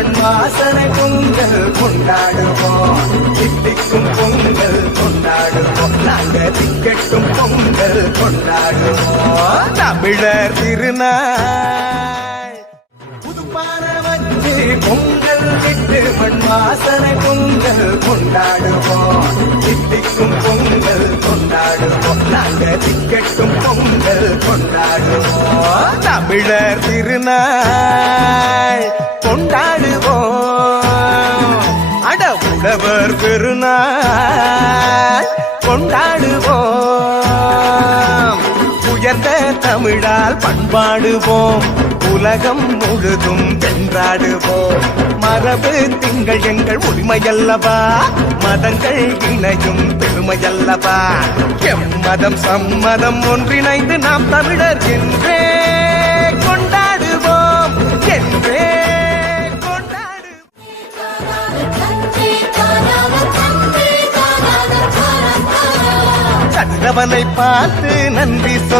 மண் வாசனை பொங்கல் கொண்டாடுவோம். தித்திக்கும் பொங்கல் கொண்டாடுவோம். நாங்க திக்கட்டும் பொங்கல் கொண்டாடுவோம். தமிழர் திருநாள் புதுப்பான வச்சு பொங்கல் விட்டு மண் வாசனை பொங்கல் கொண்டாடுவோம். தித்திக்கும் பொங்கல் கொண்டாடுவோம். நாங்க திக்கட்டும் பொங்கல் கொண்டாடுவோம். தமிழர் திருநாள் கொண்டாடுவோம். அட உழவர் பெருநாள் கொண்டாடுவோம். உயர்ந்த தமிழால் பண்பாடுவோம். உலகம் முழுதும் வென்றாடுவோம். மரபு திங்கள் எங்கள் உரிமையல்லவா, மதங்கள் இணையும் பெருமையல்லவா. எம்மதம் சம்மதம் ஒன்றிணைந்து நாம் தமிழர் என்றே கொண்டாடுவோம். என்றே கற்றவனை பார்த்து நன்றி சொல்.